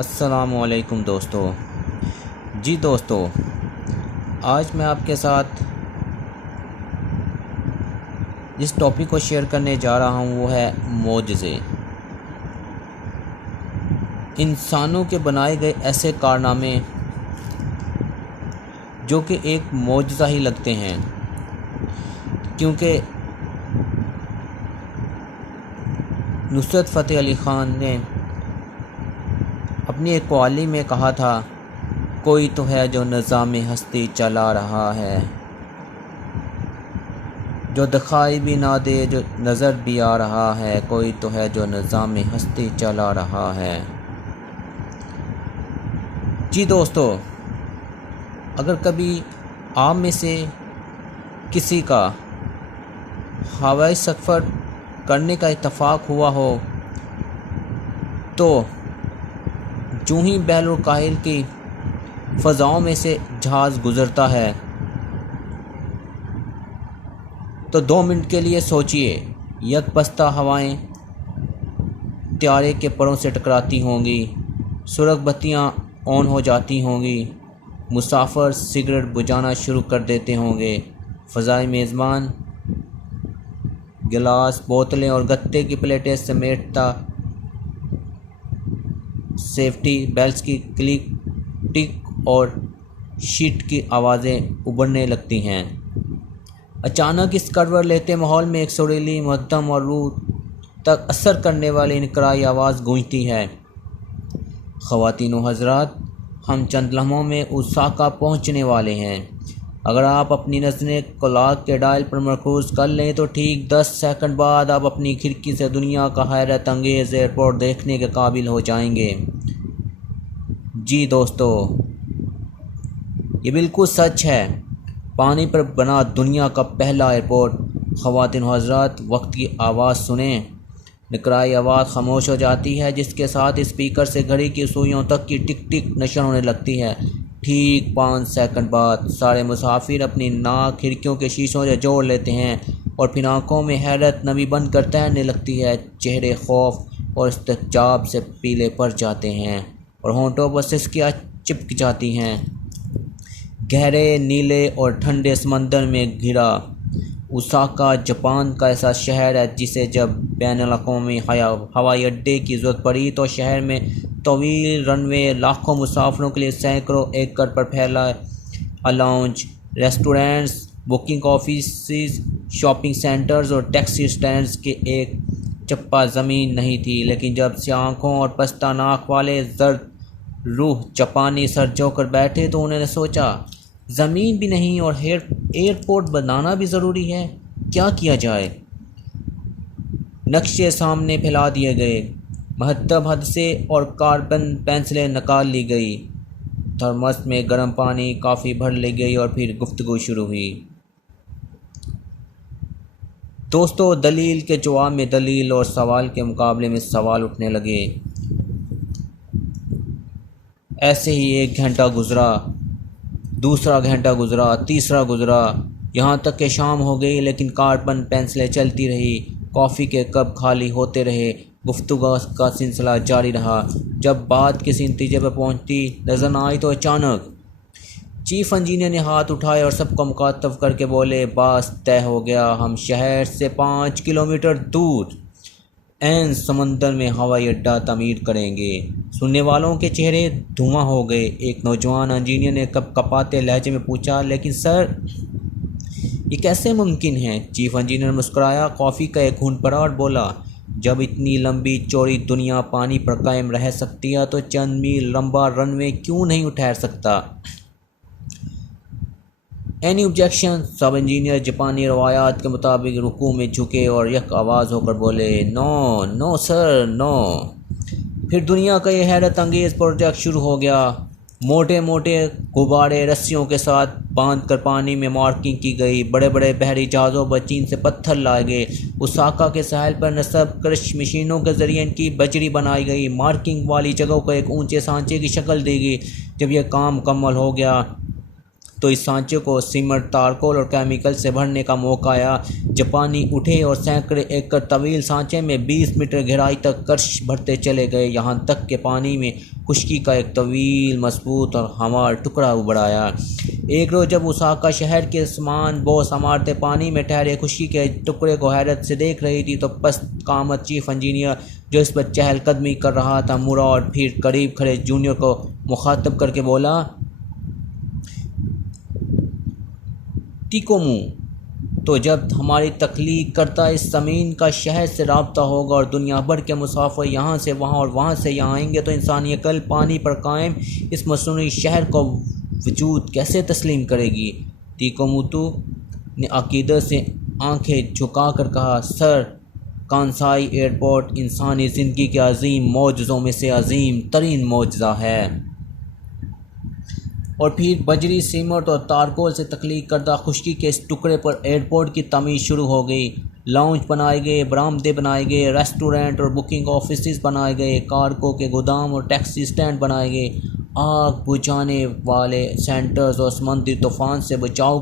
अस्सलामुअलैकुम दोस्तों। जी दोस्तों, आज मैं आपके साथ जिस टॉपिक को शेयर करने जा रहा हूँ वो है मोजज़े। इंसानों के बनाए गए ऐसे कारनामे जो कि एक मोजज़ा ही लगते हैं, क्योंकि नुसरत फ़तेह अली ख़ान ने अपनी एक कव्वाली में कहा था, कोई तो है जो निज़ाम हस्ती चला रहा है, जो दिखाई भी ना दे जो नज़र भी आ रहा है, कोई तो है जो निज़ाम हस्ती चला रहा है। जी दोस्तों, अगर कभी आप में से किसी का हवाई सफ़र करने का इत्तेफाक हुआ हो तो यूं ही बहरुल काहिल की फ़ज़ाओं में से जहाज़ गुज़रता है तो 2 मिनट के लिए सोचिए, यकपस्ता हवाएं त्यारे के परों से टकराती होंगी, सुरख बत्तियां ऑन हो जाती होंगी, मुसाफिर सिगरेट बुझाना शुरू कर देते होंगे, फ़ज़ाई मेज़बान गिलास, बोतलें और गत्ते की प्लेटें समेटता सेफ्टी बेल्ट्स की क्लिक टिक और शीट की आवाज़ें उभरने लगती हैं। अचानक इस करवट लेते माहौल में एक सुरीली, मुहद्दम और रूह तक असर करने वाली इनकराई आवाज़ गूंजती है। ख़वातीन व हज़रात, हम चंद लम्हों में ओसाका पहुंचने वाले हैं। अगर आप अपनी नज़रें क्लॉक के डायल पर मरकूज़ कर लें तो ठीक 10 सेकंड बाद आप अपनी खिड़की से दुनिया का हैरत अंगेज़ एयरपोर्ट देखने के काबिल हो जाएंगे। जी दोस्तों, ये बिल्कुल सच है। पानी पर बना दुनिया का पहला एयरपोर्ट। ख़वातीन व हज़रात, वक्त की आवाज़ सुनें। निकराई आवाज़ खामोश हो जाती है, जिसके साथ स्पीकर से घड़ी की सुइयों तक की टिक टिक नशर होने लगती है। ठीक 5 सेकंड बाद सारे मुसाफिर अपनी नाक खिड़कियों के शीशों से जोड़ लेते हैं और फिर आंखों में हैरत नमी बन कर तैरने लगती है। चेहरे खौफ और इस्तेजाब से पीले पड़ जाते हैं और होंठों पर सिसकियाँ चिपक जाती हैं। गहरे नीले और ठंडे समंदर में घिरा ओसाका जापान का ऐसा शहर है जिसे जब बैनुल-अक़वामी हवाई अड्डे की ज़रूरत पड़ी तो शहर में तवील रनवे, लाखों मुसाफिरों के लिए सैकड़ों एकड़ पर फैला lounge, restaurants, booking office, shopping centres और टैक्सी स्टैंड्स के एक चप्पा ज़मीन नहीं थी। लेकिन जब से आँखों और पस्ता नाक वाले जर्द रूह जापानी सर झुकाकर बैठे तो उन्होंने सोचा, ज़मीन भी नहीं और एयरपोर्ट बनाना भी ज़रूरी है, क्या किया जाए। नक्शे सामने फैला दिए गए, महत्तब हद से और कार्बन पेंसिलें निकाल ली गई, थर्मस में गर्म पानी काफ़ी भर ली गई और फिर गुफ्तगू शुरू हुई। दोस्तों, दलील के जवाब में दलील और सवाल के मुकाबले में सवाल उठने लगे। ऐसे ही 1 घंटा गुजरा, दूसरा घंटा गुजरा, तीसरा गुजरा, यहाँ तक कि शाम हो गई, लेकिन कार्बन पेंसिलें चलती रही, कॉफ़ी के कप खाली होते रहे, गुफ्तगू का सिलसिला जारी रहा। जब बात किसी नतीजे पर पहुँचती नज़र न आई तो अचानक चीफ इंजीनियर ने हाथ उठाए और सबको मुखातब करके बोले, बास तय हो गया, हम शहर से 5 किलोमीटर दूर ऐन समंदर में हवाई अड्डा तमीर करेंगे। सुनने वालों के चेहरे धुआं हो गए। एक नौजवान इंजीनियर ने कपाते लहजे में पूछा, लेकिन सर ये कैसे मुमकिन है। चीफ इंजीनियर मुस्कुराया, कॉफ़ी का एक घूंट भरा और बोला, जब इतनी लंबी चौड़ी दुनिया पानी पर कायम रह सकती है तो चंद मील लंबा रनवे क्यों नहीं ठहर सकता। Any objection. सब इंजीनियर जापानी रवायात के मुताबिक रुकू में झुके और यक आवाज़ होकर बोले, नो नो सर नो। फिर दुनिया का यह हैरत अंगेज़ प्रोजेक्ट शुरू हो गया। मोटे मोटे गुब्बारे रस्सियों के साथ बांध कर पानी में मार्किंग की गई। बड़े बड़े बहरी जहाज़ों पर चीन से पत्थर लाए गए। ओसाका के साहिल पर नस्ब क्रश मशीनों के ज़रिए इनकी बजरी बनाई गई। मार्किंग वाली जगहों को एक ऊंचे सांचे की शक्ल दी गई। जब यह काम मुकम्मल हो गया तो इस सांचे को सीमेंट, तारकोल और केमिकल से भरने का मौका आया। जापानी उठे और सैकड़े एकड़ तवील सांचे में 20 मीटर गहराई तक कर्श भरते चले गए, यहाँ तक कि पानी में खुश्की का एक तवील, मजबूत और हमार टुकड़ा उभर आया। एक रोज़ जब ओसाका शहर के समान बोस इमारतें पानी में ठहरे खुश्की के टुकड़े को हैरत से देख रही थी, तो पस्त कामत चीफ इंजीनियर जो इस पर चहलकदमी कर रहा था मुड़ा और फिर करीब खड़े जूनियर को मुखातब करके बोला, टिकोमू, तो जब हमारी तख्लीक करता इस ज़मीन का शहर से रब्ता होगा और दुनिया भर के मुसाफिर यहाँ से वहाँ और वहाँ से यहाँ आएंगे, तो इंसानी अकल पानी पर कायम इस मसूनी शहर को वजूद कैसे तस्लीम करेगी। टिकोमुतु ने अकीदत से आंखें झुकाकर कहा, सर, कांसाई एयरपोर्ट इंसानी ज़िंदगी के अजीम मौजज़ों में से अजीम तरीन मौजज़ा है। और फिर बजरी, सीमेंट और तारकोल से तख्लीक करदा खुश्की के इस टुकड़े पर एयरपोर्ट की तमीज़ शुरू हो गई। लाउंज बनाए गए, बरामदे बनाए गए, रेस्टोरेंट और बुकिंग ऑफिस बनाए गए, कारगो के गोदाम और टैक्सी स्टैंड बनाए गए, आग बुझाने वाले सेंटर्स और समुद्री तूफान से बचाव